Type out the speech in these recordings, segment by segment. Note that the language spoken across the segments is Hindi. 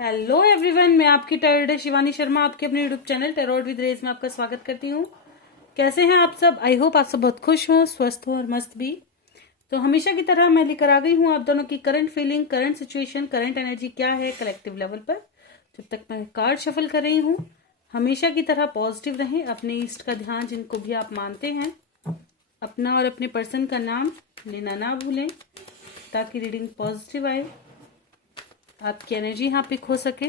हेलो एवरीवन, मैं आपकी टैरो रीडर शिवानी शर्मा आपके अपने यूट्यूब चैनल टैरोट विद रेज में आपका स्वागत करती हूँ। कैसे हैं आप सब? आई होप आप सब बहुत खुश हो, स्वस्थ हो और मस्त भी। तो हमेशा की तरह मैं लेकर आ गई हूँ आप दोनों की current feeling, current situation, current energy क्या है कलेक्टिव लेवल पर। जब तक मैं कार्ड शफल कर रही हूँ, हमेशा की तरह पॉजिटिव रहें, अपने ईस्ट का ध्यान जिनको भी आप मानते हैं, अपना और अपने पर्सन का नाम लेना ना भूलें ताकि रीडिंग पॉजिटिव आए, आपकी एनर्जी यहाँ पिक हो सके।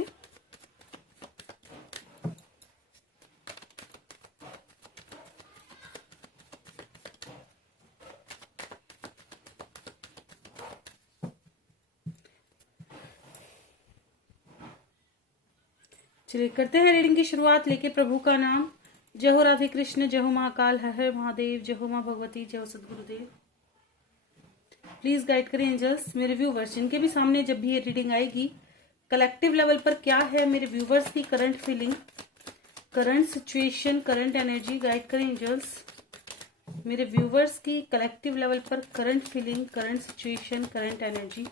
चलिए करते हैं रीडिंग की शुरुआत लेके प्रभु का नाम। जय हो राधे कृष्ण, जय हो महाकाल, हर हर महादेव, जय हो माँ भगवती, जय हो सदगुरुदेव। प्लीज गाइड करें एंजल्स मेरे व्यूवर्स जिनके भी सामने जब भी ये रीडिंग आएगी, कलेक्टिव लेवल पर क्या है मेरे व्यूवर्स की current feeling, current situation, current energy. Guide करें एंजल्स मेरे व्यूवर्स की कलेक्टिव लेवल पर current feeling, current situation, current energy.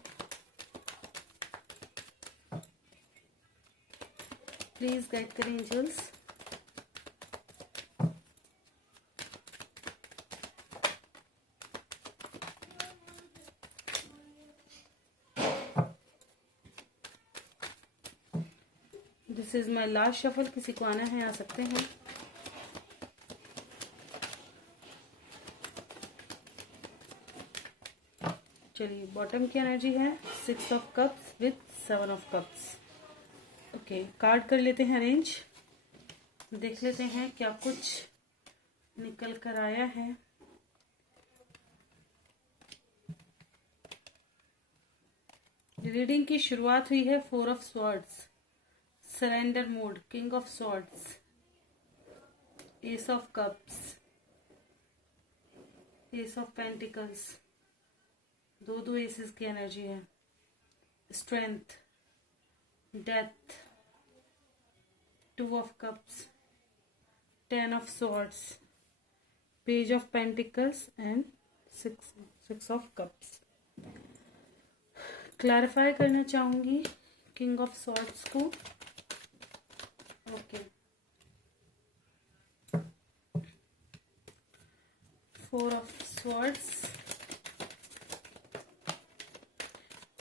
Please guide करें angels. This is my last shuffle, किसी को आना है आ सकते हैं। चलिए बॉटम की एनर्जी है 6 of cups with 7 of cups. Okay, card कर लेते हैं अरेंज, देख लेते हैं क्या कुछ निकल कर आया है। रीडिंग की शुरुआत हुई है 4 of swords, surrender mode, king of swords, S of cups, S of pentacles, दो एसेस की एनर्जी है, strength, death, 2 of cups, 10 of swords, page of pentacles and 6 of cups. Clarify करना चाहूंगी किंग ऑफ स्वॉर्ड्स को। Okay, 4 of swords.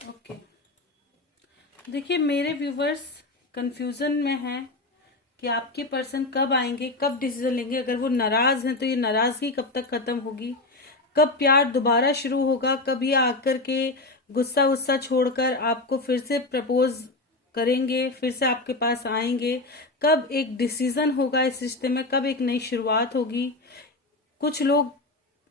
ओके, देखिए मेरे व्यूवर्स कंफ्यूजन में हैं कि आपके पर्सन कब आएंगे, कब डिसीजन लेंगे। अगर वो नाराज हैं तो ये नाराजगी कब तक खत्म होगी, कब प्यार दोबारा शुरू होगा, कब ये आकर के गुस्सा छोड़कर आपको फिर से प्रपोज करेंगे, फिर से आपके पास आएंगे, कब एक डिसीजन होगा इस रिश्ते में, कब एक नई शुरुआत होगी। कुछ लोग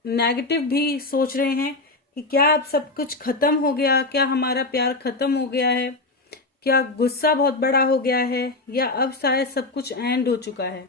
नेगेटिव भी सोच रहे हैं कि क्या अब सब कुछ खत्म हो गया, क्या हमारा प्यार खत्म हो गया है, क्या गुस्सा बहुत बड़ा हो गया है, या अब शायद सब कुछ एंड हो चुका है।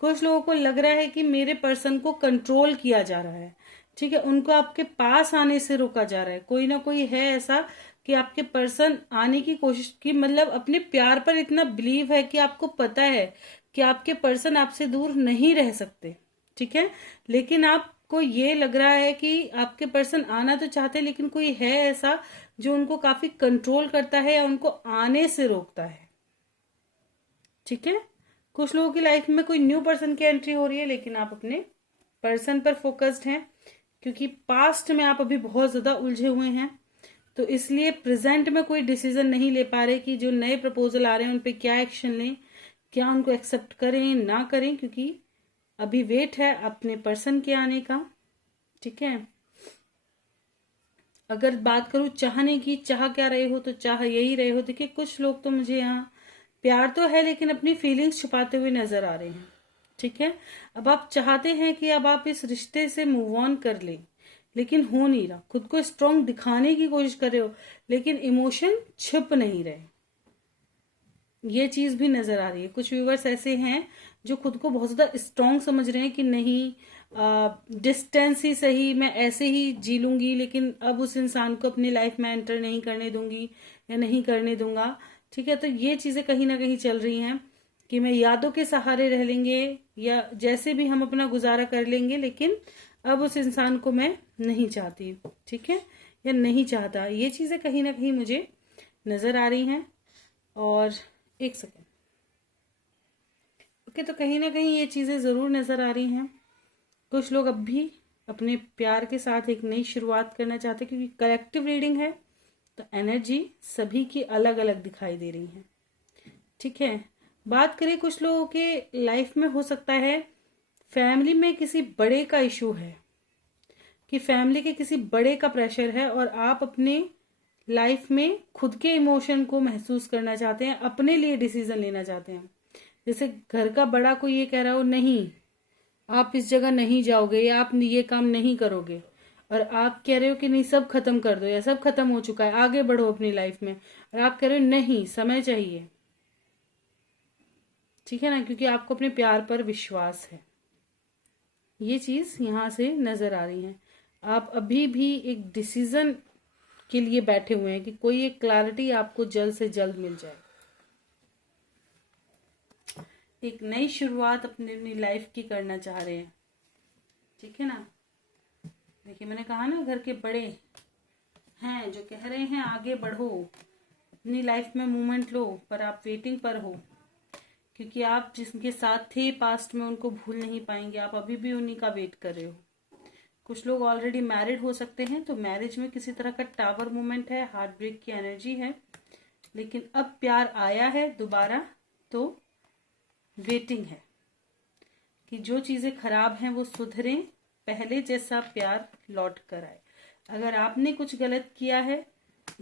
कुछ लोगों को लग रहा है कि मेरे पर्सन को कंट्रोल किया जा रहा है, ठीक है, उनको आपके पास आने से रोका जा रहा है। कोई ना कोई है ऐसा कि आपके पर्सन आने की कोशिश की, मतलब अपने प्यार पर इतना बिलीव है कि आपको पता है कि आपके पर्सन आपसे दूर नहीं रह सकते, ठीक है, लेकिन आपको ये लग रहा है कि आपके पर्सन आना तो चाहते हैं लेकिन कोई है ऐसा जो उनको काफी कंट्रोल करता है या उनको आने से रोकता है, ठीक है। कुछ लोगों की लाइफ में कोई न्यू पर्सन की एंट्री हो रही है लेकिन आप अपने पर्सन पर फोकस्ड हैं क्योंकि पास्ट में आप अभी बहुत ज्यादा उलझे हुए हैं, तो इसलिए प्रेजेंट में कोई डिसीजन नहीं ले पा रहे कि जो नए प्रपोजल आ रहे हैं उन पे क्या एक्शन लें, क्या उनको एक्सेप्ट करें ना करें, क्योंकि अभी वेट है अपने पर्सन के आने का, ठीक है। अगर बात करूं चाहने की, चाह क्या रहे हो, तो चाह यही रहे हो। देखिए कुछ लोग तो मुझे यहाँ प्यार तो है लेकिन अपनी फीलिंग्स छुपाते हुए नजर आ रहे हैं, ठीक है। अब आप चाहते हैं कि अब आप इस रिश्ते से मूव ऑन कर लें लेकिन हो नहीं रहा, खुद को स्ट्रांग दिखाने की कोशिश कर रहे हो लेकिन इमोशन छिप नहीं रहे, ये चीज भी नजर आ रही है। कुछ व्यूवर्स ऐसे हैं जो खुद को बहुत ज्यादा स्ट्रांग समझ रहे हैं कि नहीं डिस्टेंस ही सही, मैं ऐसे ही जी लूंगी लेकिन अब उस इंसान को अपनी लाइफ में एंटर नहीं करने दूंगी या नहीं करने दूंगा, ठीक है। तो ये चीजें कहीं ना कहीं चल रही हैं कि मैं यादों के सहारे रह लेंगे या जैसे भी हम अपना गुजारा कर लेंगे लेकिन अब उस इंसान को मैं नहीं चाहती, ठीक है, या नहीं चाहता। ये चीजें कहीं ना कहीं मुझे नजर आ रही हैं। और एक सेकेंड। ओके, तो कहीं ना कहीं ये चीज़ें ज़रूर नज़र आ रही हैं। कुछ लोग अब भी अपने प्यार के साथ एक नई शुरुआत करना चाहते हैं, क्योंकि कलेक्टिव रीडिंग है तो एनर्जी सभी की अलग अलग दिखाई दे रही है। ठीक है, बात करें कुछ लोगों के लाइफ में हो सकता है फैमिली में किसी बड़े का इशू है, कि फैमिली के किसी बड़े का प्रेशर है और आप अपने लाइफ में खुद के इमोशन को महसूस करना चाहते हैं, अपने लिए डिसीजन लेना चाहते हैं। जैसे घर का बड़ा कोई ये कह रहा हो नहीं आप इस जगह नहीं जाओगे या आप ये काम नहीं करोगे, और आप कह रहे हो कि नहीं सब खत्म कर दो या सब खत्म हो चुका है आगे बढ़ो अपनी लाइफ में, और आप कह रहे हो नहीं समय चाहिए। ठीक है ना, क्योंकि आपको अपने प्यार पर विश्वास है। ये चीज यहां से नजर आ रही है। आप अभी भी एक डिसीजन के लिए बैठे हुए हैं कि कोई एक क्लैरिटी आपको जल्द से जल्द मिल जाए। एक नई शुरुआत अपनी लाइफ की करना चाह रहे हैं। ठीक है ना, देखिए मैंने कहा ना घर के बड़े हैं जो कह रहे हैं आगे बढ़ो अपनी लाइफ में मूवमेंट लो, पर आप वेटिंग पर हो, क्योंकि आप जिसके साथ थे पास्ट में उनको भूल नहीं पाएंगे। आप अभी भी उन्हीं का वेट कर रहे हो। कुछ लोग ऑलरेडी मैरिड हो सकते हैं, तो मैरिज में किसी तरह का टावर मूवमेंट है, हार्ट ब्रेक की एनर्जी है, लेकिन अब प्यार आया है दोबारा, तो वेटिंग है कि जो चीजें खराब हैं वो सुधरें, पहले जैसा प्यार लौट कर आए। अगर आपने कुछ गलत किया है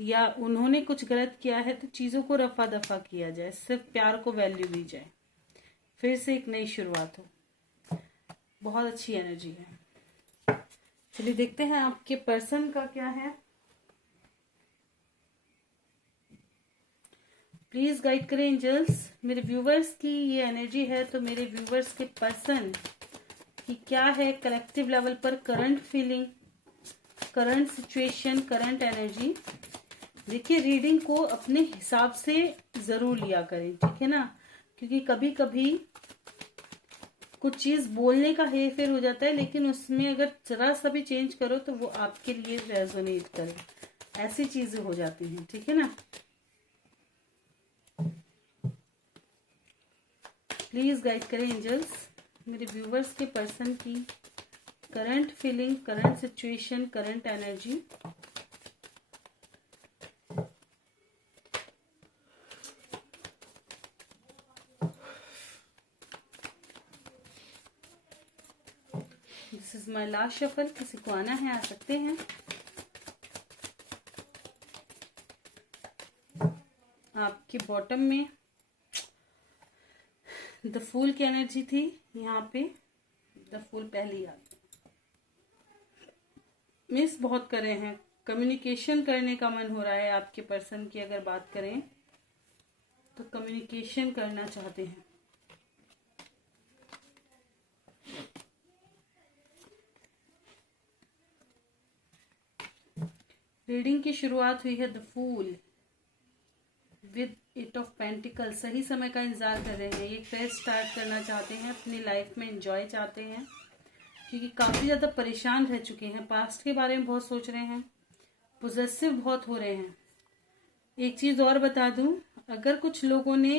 या उन्होंने कुछ गलत किया है तो चीजों को रफा दफा किया जाए, सिर्फ प्यार को वैल्यू दी जाए, फिर से एक नई शुरुआत हो। बहुत अच्छी एनर्जी है। चलिए देखते हैं आपके पर्सन का क्या है। प्लीज गाइड करें एंजल्स। मेरे व्यूवर्स की ये एनर्जी है, तो मेरे व्यूवर्स के पर्सन की क्या है कलेक्टिव लेवल पर current feeling, current situation, current energy. देखिए रीडिंग को अपने हिसाब से जरूर लिया करें, ठीक है ना, क्योंकि कभी कभी कुछ चीज बोलने का हेरफेर हो जाता है, लेकिन उसमें अगर जरा सा भी चेंज करो तो वो आपके लिए रेजोनेट करे, ऐसी चीजें हो जाती हैं। ठीक है ना, प्लीज गाइड करें एंजल्स मेरे व्यूवर्स के पर्सन की current feeling, current situation, current energy. This is my last shuffle. किसी को आना है आ सकते हैं। आपके बॉटम में द फूल की एनर्जी थी, यहाँ पे द फूल पहले ही आती। मिस बहुत कर रहे हैं, कम्युनिकेशन करने का मन हो रहा है आपके पर्सन की। अगर बात करें तो कम्युनिकेशन करना चाहते हैं। रीडिंग की शुरुआत हुई है the fool with 8 of pentacle. सही समय का इंतजार कर रहे हैं, ये फेज स्टार्ट करना चाहते हैं, अपनी लाइफ में एंजॉय चाहते हैं, क्योंकि काफी ज्यादा परेशान रह चुके हैं, पास्ट के बारे में बहुत सोच रहे हैं, पोजेसिव बहुत हो रहे हैं। एक चीज और बता दूं, अगर कुछ लोगों ने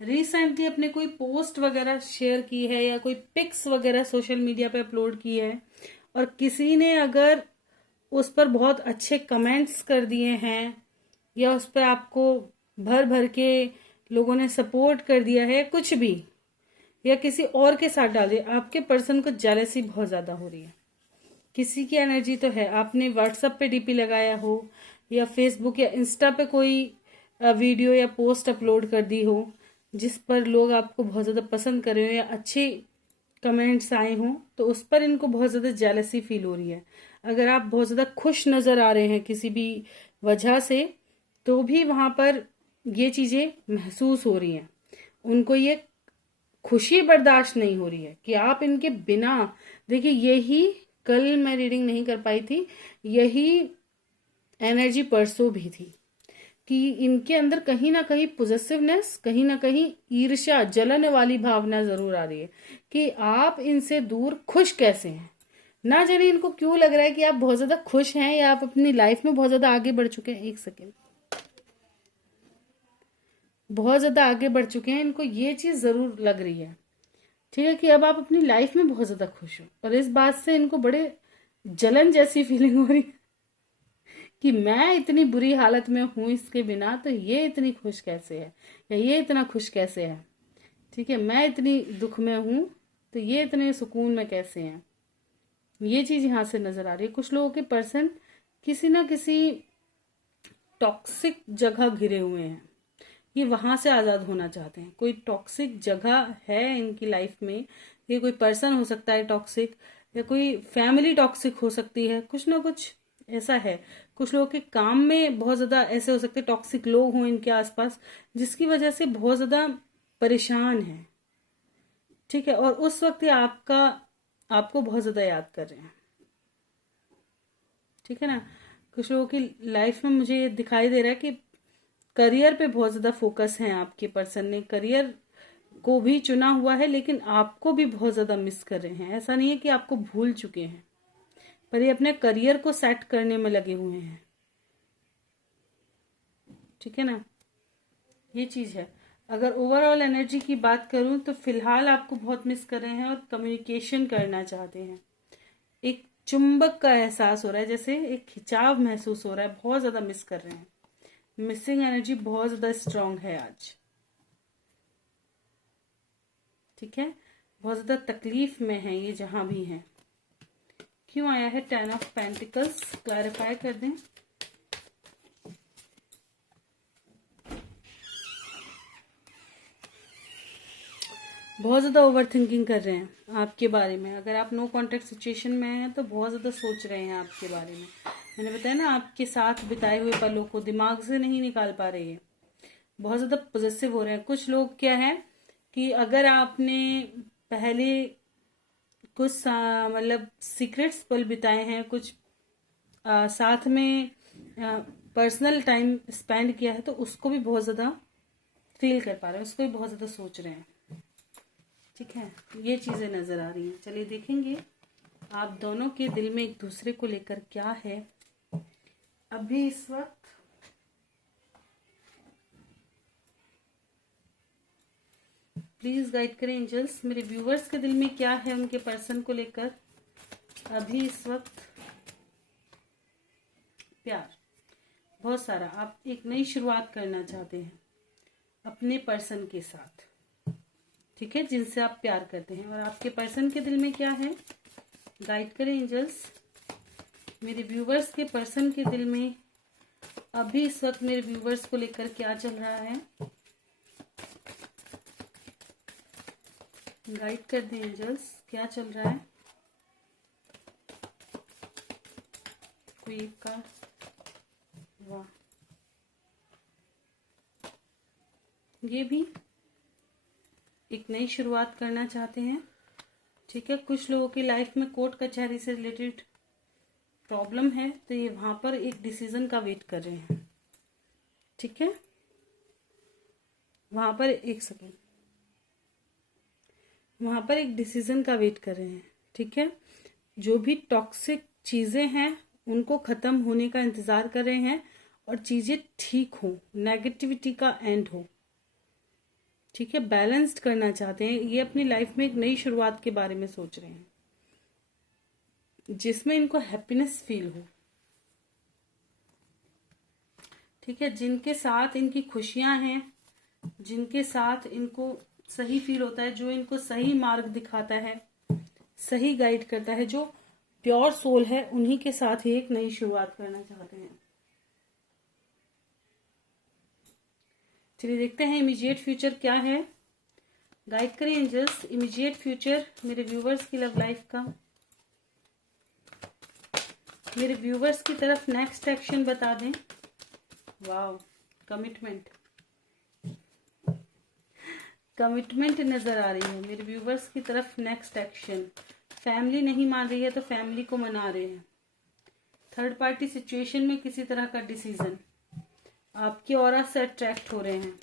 रिसेंटली अपने कोई पोस्ट वगैरह शेयर की है या कोई पिक्स वगैरह सोशल मीडिया पे अपलोड की है और किसी ने अगर उस पर बहुत अच्छे कमेंट्स कर दिए हैं या उस पर आपको भर भर के लोगों ने सपोर्ट कर दिया है कुछ भी, या किसी और के साथ डाल दिया, आपके पर्सन को जेलसी बहुत ज्यादा हो रही है। किसी की एनर्जी तो है, आपने व्हाट्सएप पे डीपी लगाया हो या फेसबुक या इंस्टा पे कोई वीडियो या पोस्ट अपलोड कर दी हो जिस पर लोग आपको बहुत ज्यादा पसंद कर रहे हो या अच्छे कमेंट्स आए हों, तो उस पर इनको बहुत ज्यादा जेलसी फील हो रही है। अगर आप बहुत ज्यादा खुश नजर आ रहे हैं किसी भी वजह से, तो भी वहां पर ये चीजें महसूस हो रही हैं। उनको ये खुशी बर्दाश्त नहीं हो रही है कि आप इनके बिना, देखिए यही कल मैं रीडिंग नहीं कर पाई थी, यही एनर्जी परसों भी थी कि इनके अंदर कहीं ना कहीं पोजेसिवनेस, कहीं ना कहीं ईर्ष्या, जलन वाली भावना जरूर आ रही है कि आप इनसे दूर खुश कैसे हैं। ना जाने इनको क्यों लग रहा है कि आप बहुत ज्यादा खुश हैं या आप अपनी लाइफ में बहुत ज्यादा आगे बढ़ चुके हैं। एक सेकेंड, बहुत ज्यादा आगे बढ़ चुके हैं, इनको ये चीज जरूर लग रही है, ठीक है, कि अब आप अपनी लाइफ में बहुत ज्यादा खुश हो, और इस बात से इनको बड़े जलन जैसी फीलिंग हो रही है कि मैं इतनी बुरी हालत में हूं इसके बिना, तो ये इतनी खुश कैसे है, या ये इतना खुश कैसे है, ठीक है, मैं इतनी दुख में हूं तो ये इतने सुकून में कैसे हैं। ये चीज यहां से नजर आ रही है। कुछ लोगों के पर्सन किसी ना किसी टॉक्सिक जगह घिरे हुए हैं, ये वहां से आजाद होना चाहते हैं। कोई टॉक्सिक जगह है इनकी लाइफ में, ये कोई पर्सन हो सकता है टॉक्सिक, या कोई फैमिली टॉक्सिक हो सकती है, कुछ ना कुछ ऐसा है। कुछ लोगों के काम में बहुत ज्यादा ऐसे हो सकते हैं, टॉक्सिक लोग हों इनके आसपास, जिसकी वजह से बहुत ज्यादा परेशान है, ठीक है, और उस वक्त ये आपको बहुत ज्यादा याद कर रहे हैं, ठीक है ना। कुछ लोगों की लाइफ में मुझे ये दिखाई दे रहा है कि करियर पे बहुत ज्यादा फोकस है, आपके पर्सन ने करियर को भी चुना हुआ है, लेकिन आपको भी बहुत ज्यादा मिस कर रहे हैं। ऐसा नहीं है कि आपको भूल चुके हैं, पर ये अपने करियर को सेट करने में लगे हुए हैं, ठीक है ना, ये चीज है। अगर ओवरऑल एनर्जी की बात करूं तो फिलहाल आपको बहुत मिस कर रहे हैं और कम्युनिकेशन करना चाहते हैं। एक चुंबक का एहसास हो रहा है, जैसे एक खिंचाव महसूस हो रहा है, बहुत ज्यादा मिस कर रहे हैं। मिसिंग एनर्जी बहुत ज्यादा स्ट्रांग है आज, ठीक है, बहुत ज्यादा तकलीफ में है ये जहां भी हैं। क्यों आया है 10 ऑफ पेंटिकल्स, क्लैरिफाई कर दें। बहुत ज्यादा ओवर थिंकिंग कर रहे हैं आपके बारे में। अगर आप नो कॉन्टेक्ट सिचुएशन में हैं तो बहुत ज्यादा सोच रहे हैं आपके बारे में। मैंने बताया ना, आपके साथ बिताए हुए पलों को दिमाग से नहीं निकाल पा रहे हैं, बहुत ज्यादा पॉजिटिव हो रहे हैं। कुछ लोग क्या है कि अगर आपने पहले कुछ मतलब सीक्रेट्स पल बिताए हैं, कुछ साथ में पर्सनल टाइम स्पेंड किया है, तो उसको भी बहुत ज्यादा फील कर पा रहे हैं, उसको भी बहुत ज्यादा सोच रहे हैं, ठीक है, ये चीजें नजर आ रही हैं। चलिए देखेंगे आप दोनों के दिल में एक दूसरे को लेकर क्या है अभी इस वक्त। प्लीज गाइड करें एंजल्स, मेरे व्यूवर्स के दिल में क्या है उनके पर्सन को लेकर अभी इस वक्त। प्यार बहुत सारा, आप एक नई शुरुआत करना चाहते हैं अपने पर्सन के साथ, ठीक है, जिनसे आप प्यार करते हैं। और आपके पर्सन के दिल में क्या है, गाइड करें एंजल्स, मेरे व्यूवर्स के पर्सन के दिल में अभी इस वक्त मेरे व्यूवर्स को लेकर क्या चल रहा है, गाइड कर दें एंजल्स, क्या चल रहा है। क्वीन का, वाह, ये भी एक नई शुरुआत करना चाहते हैं, ठीक है। कुछ लोगों की लाइफ में कोर्ट कचहरी से रिलेटेड प्रॉब्लम है, तो ये वहां पर एक डिसीजन का वेट कर रहे हैं, ठीक है। वहां पर एक सेकेंड, वहां पर एक डिसीजन का वेट कर रहे हैं, ठीक है। जो भी टॉक्सिक चीजें हैं उनको खत्म होने का इंतजार कर रहे हैं, और चीजें ठीक हो, नेगेटिविटी का एंड हो, ठीक है, बैलेंस्ड करना चाहते हैं। ये अपनी लाइफ में एक नई शुरुआत के बारे में सोच रहे हैं, जिसमें इनको हैप्पीनेस फील हो, ठीक है, जिनके साथ इनकी खुशियां हैं, जिनके साथ इनको सही फील होता है, जो इनको सही मार्ग दिखाता है, सही गाइड करता है, जो प्योर सोल है, उन्हीं के साथ ही एक नई शुरुआत करना चाहते हैं। चलिए देखते हैं इमीडिएट फ्यूचर क्या है, गाइड करें एंजल्स, इमीडिएट फ्यूचर मेरे व्यूवर्स की लव लाइफ का। मेरे व्यूवर्स की तरफ नेक्स्ट एक्शन बता दें। वाव, कमिटमेंट, कमिटमेंट नजर आ रही है मेरे व्यूवर्स की तरफ। नेक्स्ट एक्शन, फैमिली नहीं मान रही है तो फैमिली को मना रहे हैं। थर्ड पार्टी सिचुएशन में किसी तरह का डिसीजन, आपकी ऑरा से अट्रैक्ट हो रहे हैं।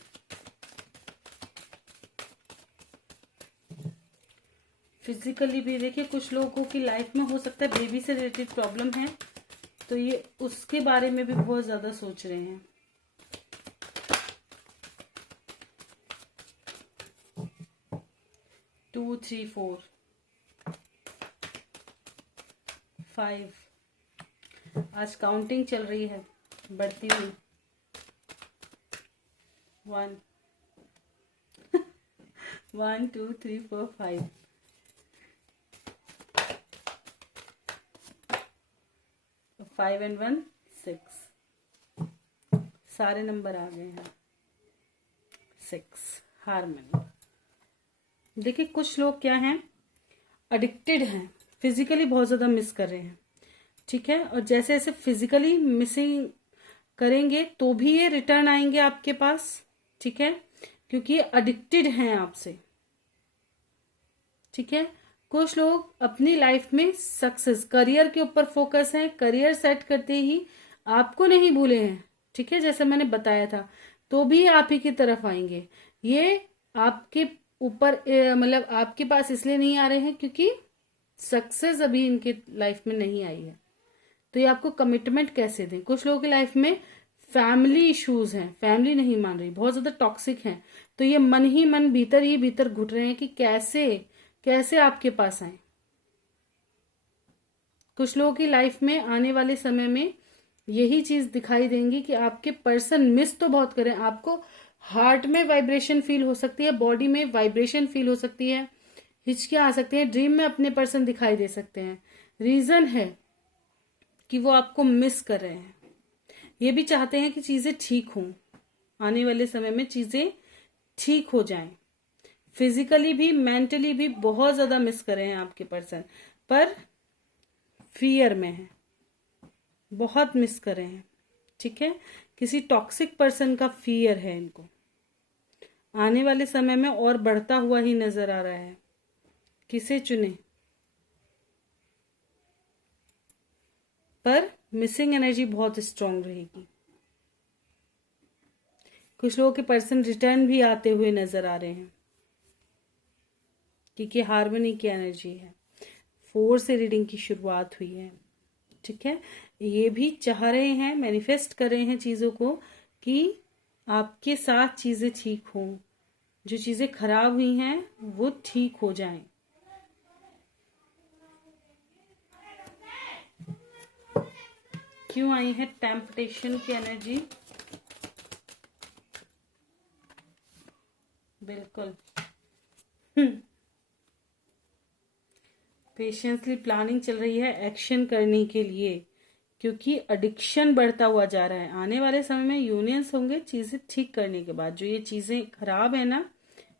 फिजिकली भी देखिए, कुछ लोगों की लाइफ में हो सकता है बेबी से रिलेटेड प्रॉब्लम है, तो ये उसके बारे में भी बहुत ज्यादा सोच रहे हैं। 2 3 4 5। आज काउंटिंग चल रही है बढ़ती हुई। 1 1 2 3 4 5। 5 and 1 6। सारे नंबर आ गए हैं। 6 हारमोनी। देखिए कुछ लोग क्या हैं, एडिक्टेड हैं, फिजिकली बहुत ज्यादा मिस कर रहे हैं, ठीक है। और जैसे जैसे फिजिकली मिसिंग करेंगे तो भी ये रिटर्न आएंगे आपके पास, ठीक है, क्योंकि ये एडिक्टेड हैं आपसे, ठीक है। कुछ लोग अपनी लाइफ में सक्सेस, करियर के ऊपर फोकस है, करियर सेट करते ही आपको नहीं भूले हैं, ठीक है, जैसे मैंने बताया था, तो भी आप ही की तरफ आएंगे। ये आपके ऊपर मतलब आपके पास इसलिए नहीं आ रहे हैं क्योंकि सक्सेस अभी इनके लाइफ में नहीं आई है, तो ये आपको कमिटमेंट कैसे दें। कुछ लोगों की लाइफ में फैमिली इश्यूज हैं, फैमिली नहीं मान रही, बहुत ज्यादा टॉक्सिक हैं, तो ये मन ही मन भीतर ही भीतर घुट रहे हैं कि कैसे कैसे आपके पास आए। कुछ लोगों की लाइफ में आने वाले समय में यही चीज दिखाई देंगी कि आपके पर्सन मिस तो बहुत करें, आपको हार्ट में वाइब्रेशन फील हो सकती है, बॉडी में वाइब्रेशन फील हो सकती है, हिचकियां आ सकती है, ड्रीम में अपने पर्सन दिखाई दे सकते हैं। रीजन है कि वो आपको मिस कर रहे हैं। ये भी चाहते हैं कि चीजें ठीक हों, आने वाले समय में चीजें ठीक हो जाएं। फिजिकली भी मेंटली भी बहुत ज्यादा मिस कर रहे हैं आपके पर्सन, पर फियर में है, बहुत मिस कर रहे हैं, ठीक है। किसी टॉक्सिक पर्सन का फियर है इनको, आने वाले समय में और बढ़ता हुआ ही नजर आ रहा है। किसे चुने, पर मिसिंग एनर्जी बहुत स्ट्रांग रहेगी। कुछ लोगों के पर्सन रिटर्न भी आते हुए नजर आ रहे हैं क्योंकि हार्मनी की एनर्जी है। 4 से रीडिंग की शुरुआत हुई है, ठीक है। ये भी चाह रहे हैं, मैनिफेस्ट कर रहे हैं चीजों को कि आपके साथ चीजें ठीक हों, जो चीजें खराब हुई हैं वो ठीक हो जाएं। क्यों आई है टेम्पटेशन की एनर्जी, बिल्कुल पेशेंसली प्लानिंग चल रही है एक्शन करने के लिए, क्योंकि एडिक्शन बढ़ता हुआ जा रहा है। आने वाले समय में यूनियंस होंगे चीजें ठीक करने के बाद, जो ये चीजें खराब है ना,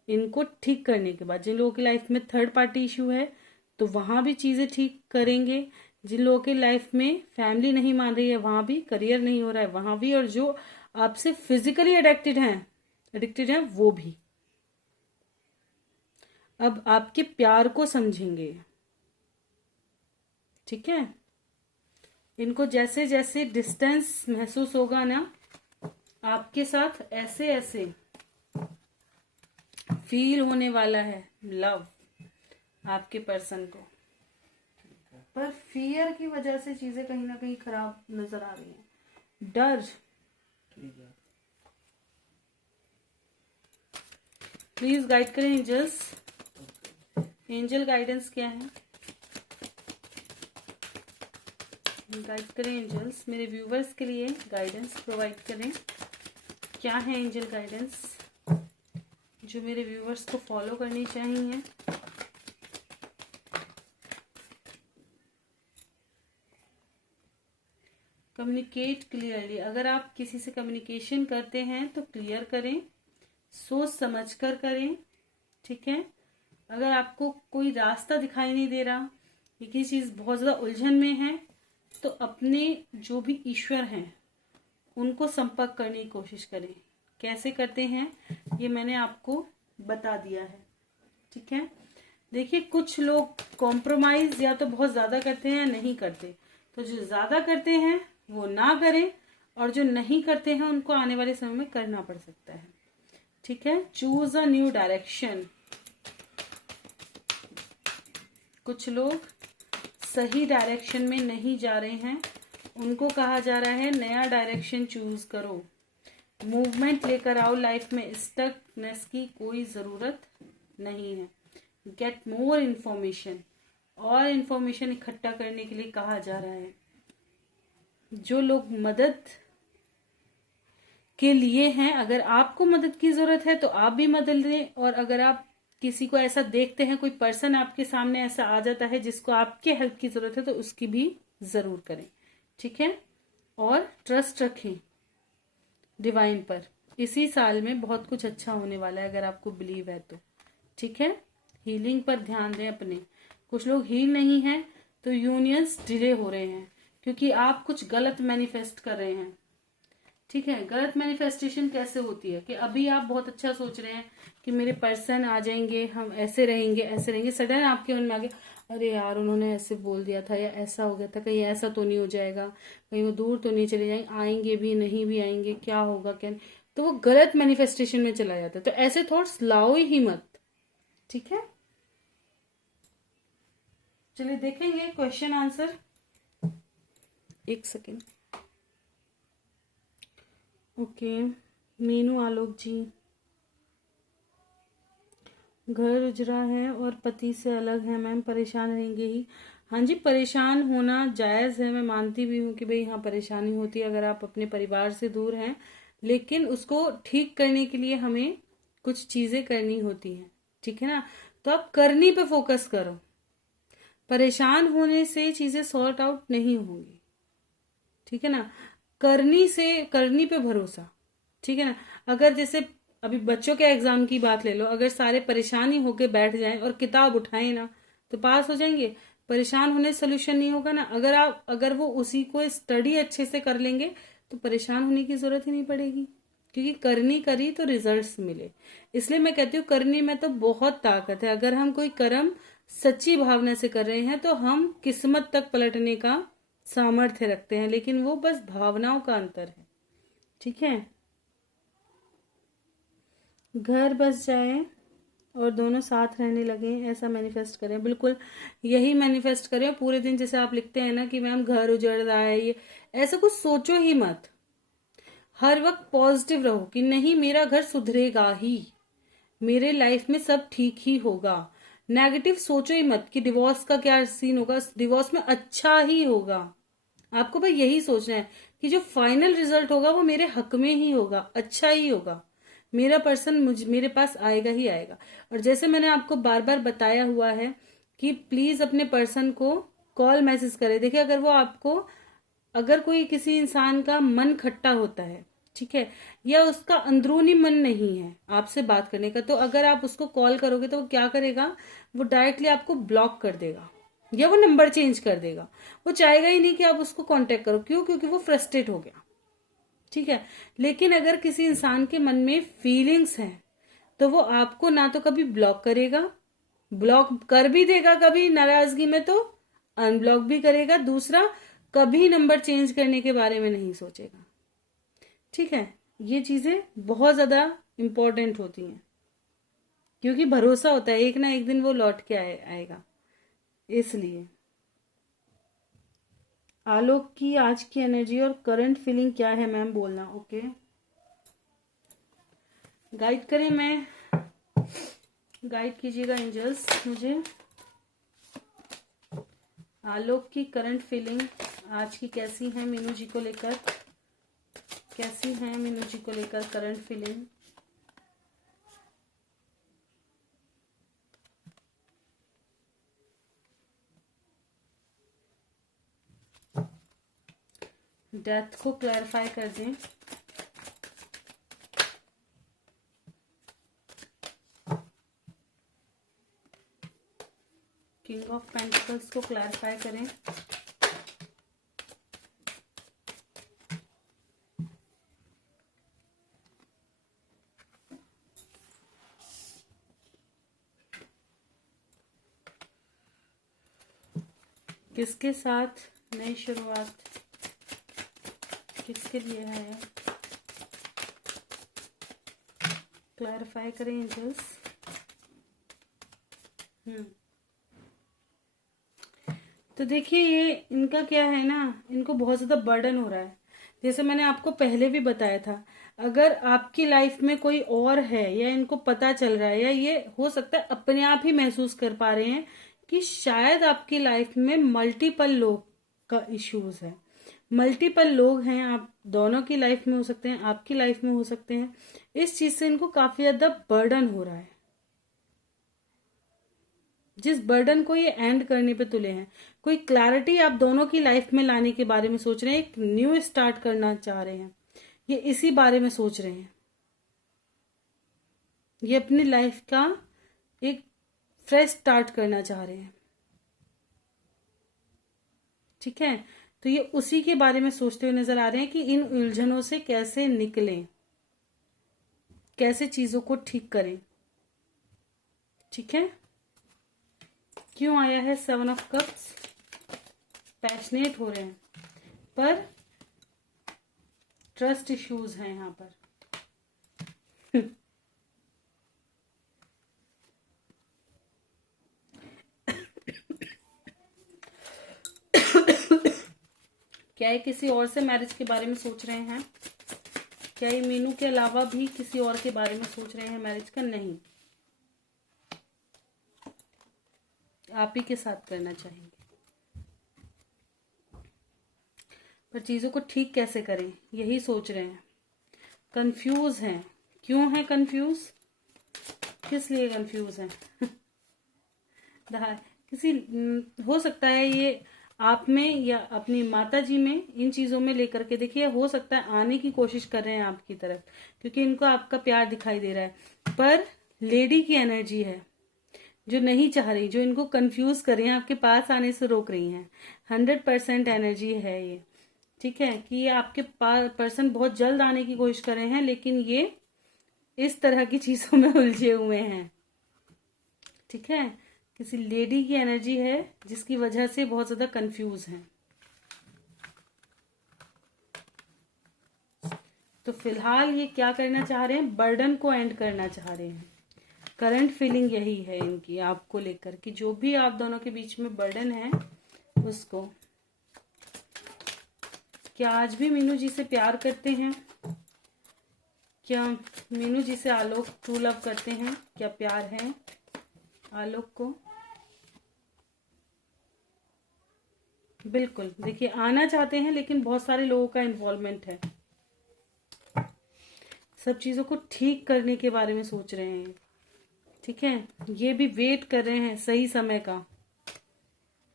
इनको ठीक करने के बाद। जिन लोगों की लाइफ में थर्ड पार्टी इशू है तो वहां भी चीजें ठीक करेंगे। जिन लोगों की लाइफ में फैमिली नहीं मान रही है वहां भी, करियर नहीं हो रहा है वहां भी, और जो आपसे फिजिकली एडिक्टेड हैं वो भी अब आपके प्यार को समझेंगे, ठीक है। इनको जैसे जैसे डिस्टेंस महसूस होगा ना आपके साथ, ऐसे ऐसे फील होने वाला है लव आपके पर्सन को, पर फियर की वजह से चीजें कहीं ना कहीं खराब नजर आ रही हैं। डर, प्लीज गाइड करें एंजल्स, एंजल गाइडेंस क्या है, गाइड करें एंजल्स, मेरे व्यूवर्स के लिए गाइडेंस प्रोवाइड करें। क्या है एंजल गाइडेंस जो मेरे व्यूवर्स को फॉलो करनी चाहिए। कम्युनिकेट क्लियरली, अगर आप किसी से कम्युनिकेशन करते हैं तो क्लियर करें, सोच समझ कर करें, ठीक है। अगर आपको कोई रास्ता दिखाई नहीं दे रहा, ये किसी चीज बहुत ज्यादा उलझन में है, तो अपने जो भी ईश्वर हैं उनको संपर्क करने की कोशिश करें। कैसे करते हैं ये मैंने आपको बता दिया है, ठीक है। देखिए कुछ लोग कॉम्प्रोमाइज या तो बहुत ज्यादा करते हैं या नहीं करते, तो जो ज्यादा करते हैं वो ना करें, और जो नहीं करते हैं उनको आने वाले समय में करना पड़ सकता है, ठीक है। Choose a new direction. कुछ लोग सही डायरेक्शन में नहीं जा रहे हैं, उनको कहा जा रहा है नया डायरेक्शन चूज करो, मूवमेंट लेकर आओ। लाइफ में स्टकनेस की कोई जरूरत नहीं है, गेट मोर इन्फॉर्मेशन, और इन्फॉर्मेशन इकट्ठा करने के लिए कहा जा रहा है। जो लोग मदद के लिए हैं, अगर आपको मदद की जरूरत है तो आप भी मदद लें, और अगर आप किसी को ऐसा देखते हैं, कोई पर्सन आपके सामने ऐसा आ जाता है जिसको आपके हेल्प की जरूरत है, तो उसकी भी जरूर करें, ठीक है। और ट्रस्ट रखें डिवाइन पर। इसी साल में बहुत कुछ अच्छा होने वाला है अगर आपको बिलीव है तो, ठीक है। हीलिंग पर ध्यान दें अपने। कुछ लोग हील नहीं हैं तो यूनियंस डिले हो रहे हैं क्योंकि आप कुछ गलत मैनिफेस्ट कर रहे हैं, ठीक है। गलत मैनिफेस्टेशन कैसे होती है कि अभी आप बहुत अच्छा सोच रहे हैं कि मेरे पर्सन आ जाएंगे, हम ऐसे रहेंगे ऐसे रहेंगे, सडन आपके मन में आ गया अरे यार उन्होंने ऐसे बोल दिया था या ऐसा हो गया था, कहीं ऐसा तो नहीं हो जाएगा, कहीं वो दूर तो नहीं चले जाएंगे, आएंगे भी नहीं भी आएंगे, क्या होगा क्या नहीं, तो वो गलत मैनिफेस्टेशन में चला जाता है। तो ऐसे थॉट्स लाओ ही मत, ठीक है। चलिए देखेंगे क्वेश्चन आंसर, एक सेकेंड। ओके, मीनू आलोक जी, घर उजरा है और पति से अलग है मैम, परेशान रहेंगे ही। हाँ जी, परेशान होना जायज़ है, मैं मानती भी हूँ कि भाई हाँ परेशानी होती है अगर आप अपने परिवार से दूर हैं, लेकिन उसको ठीक करने के लिए हमें कुछ चीज़ें करनी होती हैं, ठीक है ना। तो आप करनी पे फोकस करो, परेशान होने से चीज़ें सॉर्ट आउट नहीं होंगी, ठीक है ना। करनी पे भरोसा, ठीक है ना। अगर जैसे अभी बच्चों के एग्जाम की बात ले लो, अगर सारे परेशानी होके बैठ जाएं और किताब उठाएं ना तो पास हो जाएंगे। परेशान होने से सोल्यूशन नहीं होगा ना। अगर वो उसी को स्टडी अच्छे से कर लेंगे तो परेशान होने की जरूरत ही नहीं पड़ेगी, क्योंकि करनी करी तो रिजल्ट्स मिले। इसलिए मैं कहती हूँ करनी में तो बहुत ताकत है। अगर हम कोई कर्म सच्ची भावना से कर रहे हैं तो हम किस्मत तक पलटने का सामर्थ्य रखते हैं, लेकिन वो बस भावनाओं का अंतर है, ठीक है। घर बस जाए और दोनों साथ रहने लगे, ऐसा मैनिफेस्ट करें। बिल्कुल यही मैनिफेस्ट करें। पूरे दिन जैसे आप लिखते हैं ना कि मैम घर उजड़ रहा है, ये ऐसा कुछ सोचो ही मत। हर वक्त पॉजिटिव रहो कि नहीं मेरा घर सुधरेगा ही, मेरे लाइफ में सब ठीक ही होगा। नेगेटिव सोचो ही मत कि डिवोर्स का क्या सीन होगा, डिवोर्स में अच्छा ही होगा। आपको भाई यही सोचना है कि जो फाइनल रिजल्ट होगा वो मेरे हक में ही होगा, अच्छा ही होगा, मेरा पर्सन मेरे पास आएगा ही आएगा। और जैसे मैंने आपको बार बार बताया हुआ है कि प्लीज अपने पर्सन को कॉल मैसेज करें। देखिए अगर कोई किसी इंसान का मन खट्टा होता है, ठीक है, या उसका अंदरूनी मन नहीं है आपसे बात करने का, तो अगर आप उसको कॉल करोगे तो वो क्या करेगा, वो डायरेक्टली आपको ब्लॉक कर देगा या वो नंबर चेंज कर देगा। वो चाहेगा ही नहीं कि आप उसको कांटेक्ट करो। क्यों? क्योंकि वो फ्रस्ट्रेट हो गया, ठीक है। लेकिन अगर किसी इंसान के मन में फीलिंग्स हैं तो वो आपको ना तो कभी ब्लॉक करेगा, ब्लॉक कर भी देगा कभी नाराजगी में तो अनब्लॉक भी करेगा, दूसरा कभी नंबर चेंज करने के बारे में नहीं सोचेगा, ठीक है। ये चीजें बहुत ज्यादा इंपॉर्टेंट होती हैं क्योंकि भरोसा होता है एक ना एक दिन वो लौट के आएगा। इसलिए आलोक की आज की एनर्जी और करंट फीलिंग क्या है मैम, बोलना। ओके, गाइड करें, मैं गाइड कीजिएगा एंजल्स मुझे। आलोक की करंट फीलिंग आज की कैसी है मीनू जी को लेकर, कैसी है मीनू जी को लेकर करंट फीलिंग। डेथ को क्लैरिफाई कर दें। किंग ऑफ पेंटिकल्स को क्लैरिफाई करें। किसके साथ नई शुरुआत, किसके लिए है, क्लैरिफाई करें एंजल्स। तो देखिए ये इनका क्या है ना, इनको बहुत ज्यादा बर्डन हो रहा है। जैसे मैंने आपको पहले भी बताया था, अगर आपकी लाइफ में कोई और है या इनको पता चल रहा है या ये हो सकता है अपने आप ही महसूस कर पा रहे हैं कि शायद आपकी लाइफ में मल्टीपल लोग का इश्यूज है, मल्टीपल लोग हैं, आप दोनों की लाइफ में हो सकते हैं, आपकी लाइफ में हो सकते हैं, इस चीज से इनको काफी ज्यादा बर्डन हो रहा है। जिस बर्डन को ये एंड करने पे तुले हैं, कोई क्लैरिटी आप दोनों की लाइफ में लाने के बारे में सोच रहे हैं, एक न्यू स्टार्ट करना चाह रहे हैं, ये इसी बारे में सोच रहे हैं। ये अपनी लाइफ का एक फ्रेश स्टार्ट करना चाह रहे हैं। ठीक है, तो ये उसी के बारे में सोचते हुए नजर आ रहे हैं कि इन उलझनों से कैसे निकलें, कैसे चीजों को ठीक करें। ठीक है, क्यों आया है 7 ऑफ कप्स? पैशनेट हो रहे हैं पर ट्रस्ट इश्यूज हैं यहां पर। क्या ये किसी और से मैरिज के बारे में सोच रहे हैं? क्या ये मीनू के अलावा भी किसी और के बारे में सोच रहे हैं मैरिज का? नहीं, आप ही के साथ करना चाहेंगे। पर चीजों को ठीक कैसे करें यही सोच रहे हैं, कंफ्यूज हैं। क्यों है कंफ्यूज? किस लिए कंफ्यूज हैं? किसी हो सकता है ये आप में या अपनी माता जी में इन चीजों में लेकर के, देखिए हो सकता है आने की कोशिश कर रहे हैं आपकी तरफ, क्योंकि इनको आपका प्यार दिखाई दे रहा है, पर लेडी की एनर्जी है जो नहीं चाह रही, जो इनको कंफ्यूज कर रही है, आपके पास आने से रोक रही हैं। 100% एनर्जी है ये। ठीक है, कि ये आपके पास पर्सन बहुत जल्द आने की कोशिश कर रहे हैं, लेकिन ये इस तरह की चीजों में उलझे हुए हैं। ठीक है, किसी लेडी की एनर्जी है जिसकी वजह से बहुत ज्यादा कंफ्यूज हैं। तो फिलहाल ये क्या करना चाह रहे हैं? बर्डन को एंड करना चाह रहे हैं। करंट फीलिंग यही है इनकी आपको लेकर, कि जो भी आप दोनों के बीच में बर्डन है उसको। क्या आज भी मीनू जी से प्यार करते हैं? क्या मीनू जी से आलोक ट्रू लव करते हैं? क्या प्यार है आलोक को? बिल्कुल, देखिए आना चाहते हैं लेकिन बहुत सारे लोगों का इन्वॉल्वमेंट है, सब चीजों को ठीक करने के बारे में सोच रहे हैं। ठीक है, ये भी वेट कर रहे हैं सही समय का,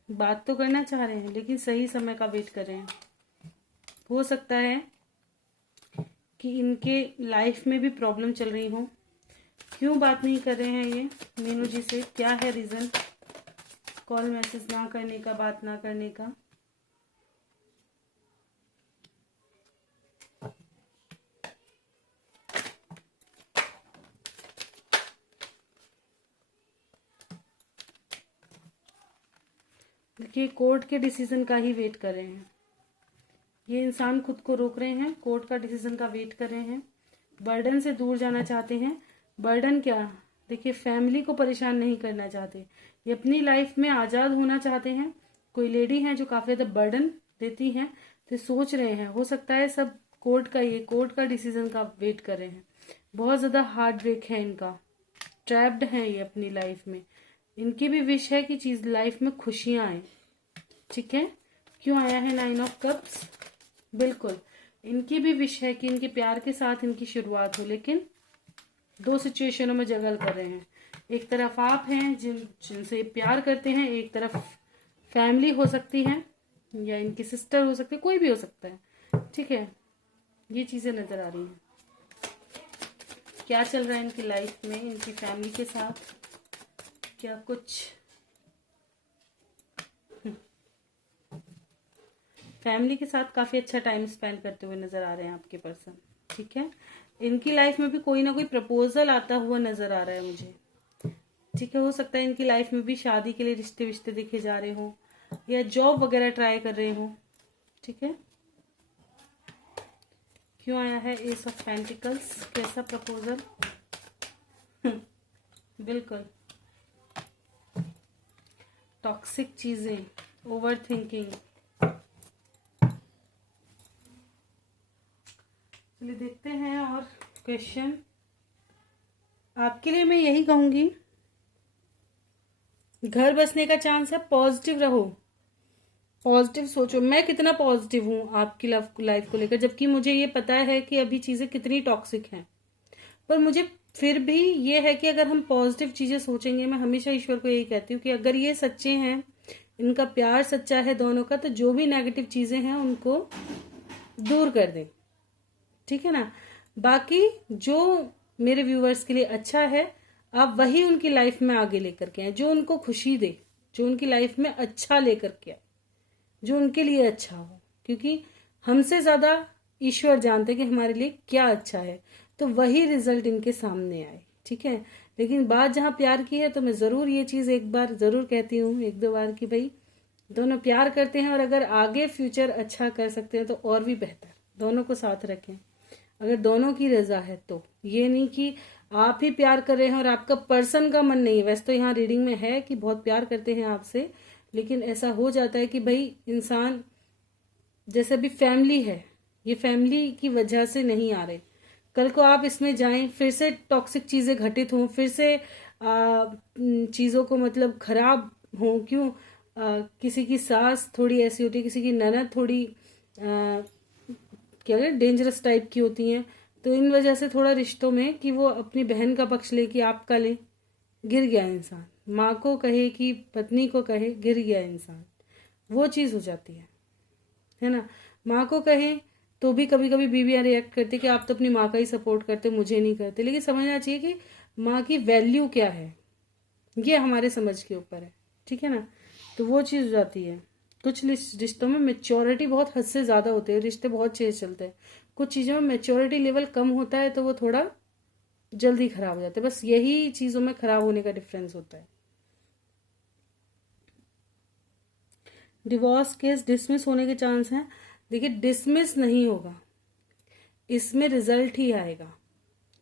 बात तो करना चाह रहे हैं लेकिन सही समय का वेट कर रहे हैं। हो सकता है कि इनके लाइफ में भी प्रॉब्लम चल रही हो। क्यों बात नहीं कर रहे हैं ये मीनू जी से? क्या है रीजन कॉल मैसेज ना करने का, बात ना करने का? देखिए कोर्ट के डिसीजन का ही वेट कर रहे हैं ये इंसान, खुद को रोक रहे हैं, कोर्ट का डिसीजन का वेट कर रहे हैं, बर्डन से दूर जाना चाहते हैं। बर्डन क्या? देखिए फैमिली को परेशान नहीं करना चाहते, ये अपनी लाइफ में आजाद होना चाहते हैं। कोई लेडी है जो काफी ज्यादा बर्डन देती हैं, तो सोच रहे हैं हो सकता है सब कोर्ट का, ये कोर्ट का डिसीजन का वेट कर रहे हैं। बहुत ज्यादा हार्ट ब्रेक है इनका, ट्रैप्ड है ये अपनी लाइफ में। इनकी भी विश है कि चीज लाइफ में खुशियां आए। ठीक है, क्यों आया है 9 ऑफ कप्स? बिल्कुल, इनकी भी विश है कि इनके प्यार के साथ इनकी शुरुआत हो, लेकिन दो सिचुएशनों में जगल कर रहे हैं। एक तरफ आप हैं जिनसे प्यार करते हैं, एक तरफ फैमिली हो सकती है या इनकी सिस्टर हो सकती है, कोई भी हो सकता है। ठीक है, ये चीजें नजर आ रही हैं। क्या चल रहा है इनकी लाइफ में इनकी फैमिली के साथ? क्या कुछ फैमिली के साथ काफी अच्छा टाइम स्पेंड करते हुए नजर आ रहे हैं आपके पर्सन। ठीक है, इनकी लाइफ में भी कोई ना कोई प्रपोजल आता हुआ नजर आ रहा है मुझे। ठीक है, हो सकता है इनकी लाइफ में भी शादी के लिए रिश्ते विश्ते देखे जा रहे हो या जॉब वगैरह ट्राई कर रहे हो। ठीक है, क्यों आया है एस ऑफ पेंटिकल्स? कैसा प्रपोजल? बिल्कुल, टॉक्सिक चीजें, ओवर थिंकिंग। चलिए देखते हैं और क्वेश्चन आपके लिए मैं यही कहूंगी, घर बसने का चांस है, पॉजिटिव रहो, पॉजिटिव सोचो। मैं कितना पॉजिटिव हूँ आपकी लाइफ को लेकर, जबकि मुझे ये पता है कि अभी चीजें कितनी टॉक्सिक हैं, पर मुझे फिर भी ये है कि अगर हम पॉजिटिव चीजें सोचेंगे, मैं हमेशा ईश्वर को यही कहती हूँ कि अगर ये सच्चे हैं, इनका प्यार सच्चा है दोनों का, तो जो भी नेगेटिव चीजें हैं उनको दूर कर दे, ठीक है ना। बाकी जो मेरे व्यूवर्स के लिए अच्छा है, आप वही उनकी लाइफ में आगे लेकर के आए, जो उनको खुशी दे, जो उनकी लाइफ में अच्छा लेकर के आए, जो उनके लिए अच्छा हो, क्योंकि हमसे ज्यादा ईश्वर जानते हैं कि हमारे लिए क्या अच्छा है, तो वही रिजल्ट इनके सामने आए, ठीक है। लेकिन बात जहां प्यार की है, तो मैं जरूर ये चीज एक बार जरूर कहती हूँ, एक दो बार, कि भाई दोनों प्यार करते हैं और अगर आगे फ्यूचर अच्छा कर सकते हैं तो और भी बेहतर, दोनों को साथ रखें अगर दोनों की रजा है तो। ये नहीं कि आप ही प्यार कर रहे हैं और आपका पर्सन का मन नहीं है। वैसे तो यहाँ रीडिंग में है कि बहुत प्यार करते हैं आपसे, लेकिन ऐसा हो जाता है कि भाई इंसान, जैसे अभी फैमिली है, ये फैमिली की वजह से नहीं आ रहे, कल को आप इसमें जाएं, फिर से टॉक्सिक चीजें घटित हों, फिर से चीजों को मतलब खराब हो, क्यों किसी की सास थोड़ी ऐसी होती है, किसी की ननद थोड़ी क्या कहते डेंजरस टाइप की होती हैं, तो इन वजह से थोड़ा रिश्तों में कि वो अपनी बहन का पक्ष ले कि आपका ले, गिर गया इंसान। माँ को कहे कि पत्नी को कहे, गिर गया इंसान, वो चीज हो जाती है ना। माँ को कहे तो भी कभी कभी बीवियां रिएक्ट करती कि आप तो अपनी माँ का ही सपोर्ट करते, मुझे नहीं करते। लेकिन समझना चाहिए कि माँ की वैल्यू क्या है, ये हमारे समझ के ऊपर है, ठीक है ना। तो वो चीज हो जाती है। कुछ रिश्तों में मेच्योरिटी बहुत हद से ज्यादा होती है, रिश्ते बहुत तेज चलते हैं। कुछ चीजों में मेच्योरिटी लेवल कम होता है, तो वो थोड़ा जल्दी खराब हो जाते हैं। बस यही चीजों में खराब होने का डिफरेंस होता है। डिवोर्स केस डिसमिस होने के चांस हैं। देखिए, डिसमिस नहीं होगा, इसमें रिजल्ट ही आएगा,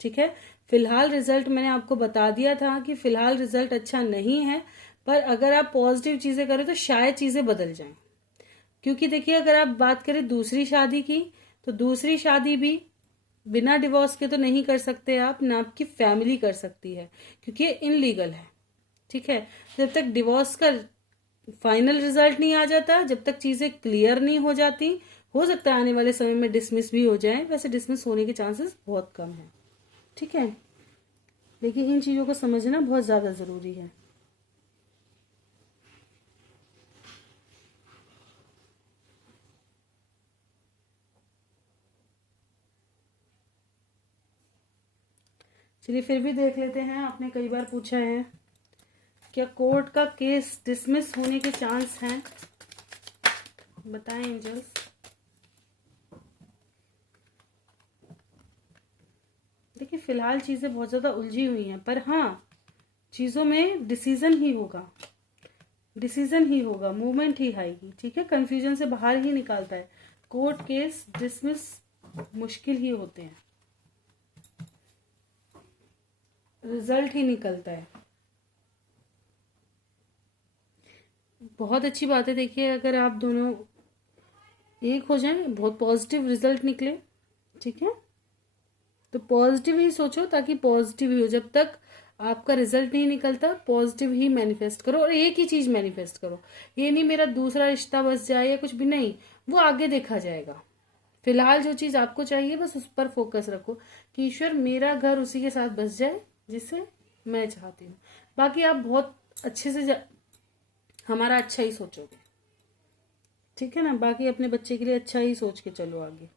ठीक है। फिलहाल रिजल्ट मैंने आपको बता दिया था कि फिलहाल रिजल्ट अच्छा नहीं है, पर अगर आप पॉजिटिव चीजें करें तो शायद चीजें बदल जाएं। क्योंकि देखिए, अगर आप बात करें दूसरी शादी की, तो दूसरी शादी भी बिना डिवोर्स के तो नहीं कर सकते आप, ना आपकी फैमिली कर सकती है, क्योंकि ये इनलीगल है, ठीक है। जब तक डिवोर्स का फाइनल रिजल्ट नहीं आ जाता, जब तक चीजें क्लियर नहीं हो जाती, हो सकता है आने वाले समय में डिसमिस भी हो जाए। वैसे डिसमिस होने के चांसेस बहुत कम है, ठीक है। लेकिन इन चीजों को समझना बहुत ज्यादा जरूरी है। चलिए फिर भी देख लेते हैं, आपने कई बार पूछा है, क्या कोर्ट का केस डिसमिस होने के चांस हैं? बताएं एंजल्स। देखिए, फिलहाल चीजें बहुत ज्यादा उलझी हुई हैं, पर हाँ, चीजों में डिसीजन ही होगा, डिसीजन ही होगा, मूवमेंट ही आएगी, ठीक है। कंफ्यूजन से बाहर ही निकालता है। कोर्ट केस डिसमिस मुश्किल ही होते हैं, रिजल्ट ही निकलता है। बहुत अच्छी बात है। देखिए, अगर आप दोनों एक हो जाएं, बहुत पॉजिटिव रिजल्ट निकले, ठीक है, तो पॉजिटिव ही सोचो, ताकि पॉजिटिव ही हो। जब तक आपका रिजल्ट नहीं निकलता, पॉजिटिव ही मैनिफेस्ट करो, और एक ही चीज मैनिफेस्ट करो। ये नहीं मेरा दूसरा रिश्ता बस जाए या कुछ भी, नहीं, वो आगे देखा जाएगा। फिलहाल जो चीज आपको चाहिए, बस उस पर फोकस रखो कि ईश्वर मेरा घर उसी के साथ बस जाए जिसे मैं चाहती हूँ। बाकी आप बहुत अच्छे से हमारा अच्छा ही सोचोगे, ठीक है ना। बाकी अपने बच्चे के लिए अच्छा ही सोच के चलो आगे।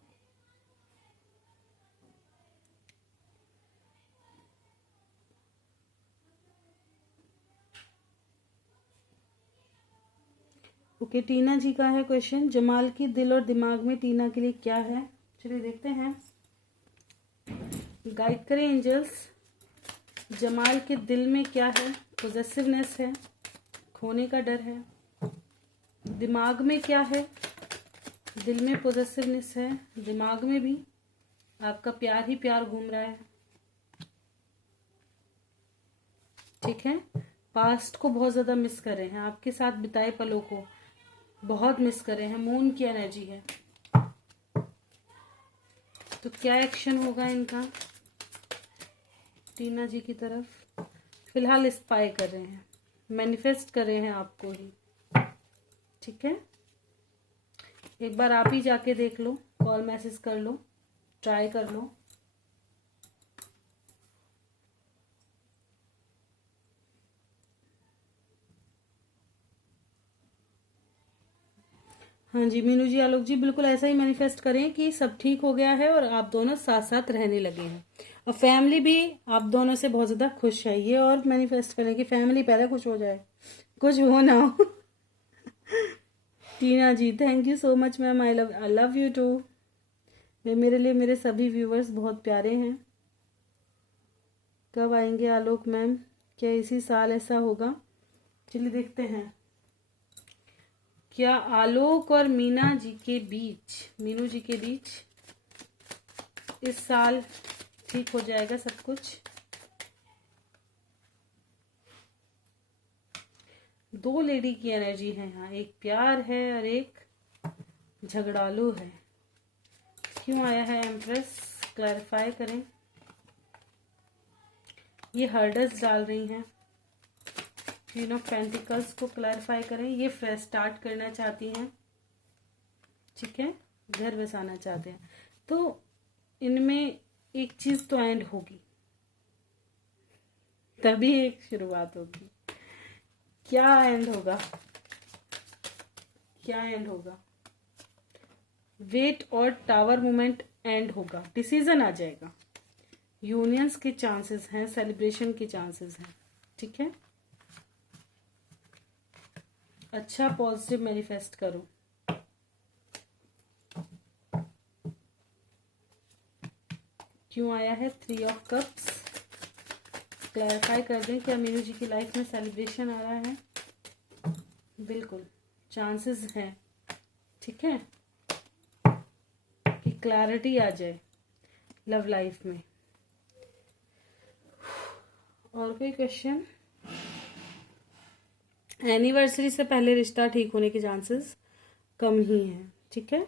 ओके, टीना जी का है क्वेश्चन, जमाल की दिल और दिमाग में टीना के लिए क्या है? चलिए देखते हैं, गाइड करें एंजल्स। जमाल के दिल में क्या है? पॉजेसिवनेस है, खोने का डर है। दिमाग में क्या है? दिल में पॉजेसिवनेस है, दिमाग में भी आपका प्यार ही प्यार घूम रहा है, ठीक है। पास्ट को बहुत ज्यादा मिस कर रहे हैं, आपके साथ बिताए पलों को बहुत मिस कर रहे हैं। मून की एनर्जी है, तो क्या एक्शन होगा इनका टीना जी की तरफ? फिलहाल स्पाई कर रहे हैं, मैनिफेस्ट कर रहे हैं आपको ही, ठीक है। एक बार आप ही जाके देख लो, कॉल मैसेज कर लो, ट्राई कर लो। हाँ जी मीनू जी, आलोक जी, बिल्कुल ऐसा ही मैनिफेस्ट करें कि सब ठीक हो गया है और आप दोनों साथ साथ रहने लगे हैं और फैमिली भी आप दोनों से बहुत ज्यादा खुश है। ये और मैनिफेस्ट करें कि फैमिली पहले खुश हो जाए, कुछ हो ना हो। Tina ji, thank you so much ma'am, I love you too. मेरे लिए मेरे सभी व्यूवर्स बहुत प्यारे हैं। कब आएंगे आलोक मैम? क्या इसी साल ऐसा होगा? चलिए देखते हैं। क्या आलोक और मीना जी के बीच, मीनू जी के बीच इस साल ठीक हो जाएगा सब कुछ? दो लेडी की एनर्जी है यहाँ, एक प्यार है और एक झगड़ालू है। क्यों आया है एम्प्रेस? क्लैरिफाई करें। ये हर्डल्स डाल रही हैं। क्वीन ऑफ पेंटिकल्स को क्लैरिफाई करें। ये फ्रेश स्टार्ट करना चाहती हैं, ठीक है, घर बसाना चाहते हैं। तो इनमें एक चीज तो एंड होगी, तभी एक शुरुआत होगी। क्या एंड होगा? क्या एंड होगा? वेट और टावर मूवमेंट एंड होगा, डिसीजन आ जाएगा, यूनियंस के चांसेस हैं, सेलिब्रेशन के चांसेस हैं, ठीक है। अच्छा पॉजिटिव मैनिफेस्ट करो। क्यों आया है 3 ऑफ कप्स? क्लैरिफाई कर दें, क्या मीनू जी की लाइफ में सेलिब्रेशन आ रहा है? बिल्कुल चांसेस हैं, ठीक है, कि क्लैरिटी आ जाए लव लाइफ में। और कोई क्वेश्चन? एनिवर्सरी से पहले रिश्ता ठीक होने के चांसेस कम ही हैं, ठीक है।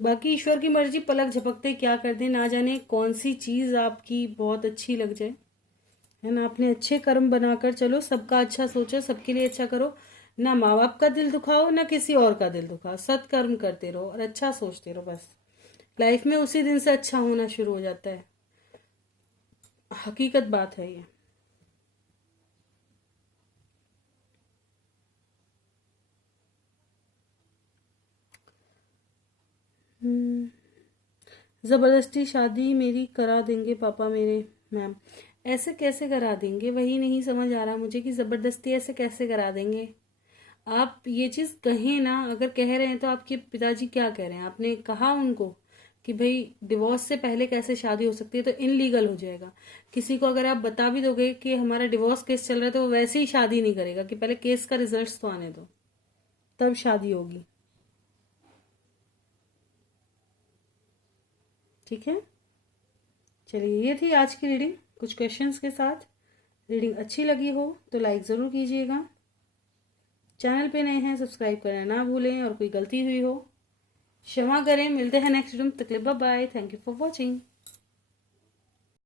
बाकी ईश्वर की मर्जी, पलक झपकते क्या कर दे, ना जाने कौन सी चीज आपकी बहुत अच्छी लग जाए, है ना। अपने अच्छे कर्म बनाकर चलो, सबका अच्छा सोचो, सबके लिए अच्छा करो, ना माँ बाप का दिल दुखाओ ना किसी और का दिल दुखाओ, सत्कर्म करते रहो और अच्छा सोचते रहो, बस लाइफ में उसी दिन से अच्छा होना शुरू हो जाता है। हकीकत बात है ये। जबरदस्ती शादी मेरी करा देंगे पापा मेरे। मैम ऐसे कैसे करा देंगे, वही नहीं समझ आ रहा मुझे कि जबरदस्ती ऐसे कैसे करा देंगे। आप ये चीज कहें ना, अगर कह रहे हैं तो आपके पिताजी क्या कह रहे हैं? आपने कहा उनको कि भाई डिवोर्स से पहले कैसे शादी हो सकती है, तो इनलीगल हो जाएगा। किसी को अगर आप बता भी दोगे कि हमारा डिवोर्स केस चल रहा है, तो वो वैसे ही शादी नहीं करेगा कि पहले केस का रिजल्ट तो आने दो, तब शादी होगी, ठीक है। चलिए ये थी आज की रीडिंग कुछ क्वेश्चंस के साथ। रीडिंग अच्छी लगी हो तो लाइक ज़रूर कीजिएगा। चैनल पे नए हैं सब्सक्राइब करना ना भूलें, और कोई गलती हुई हो क्षमा करें। मिलते हैं नेक्स्ट रीडिंग, तक bye bye. Thank you for watching.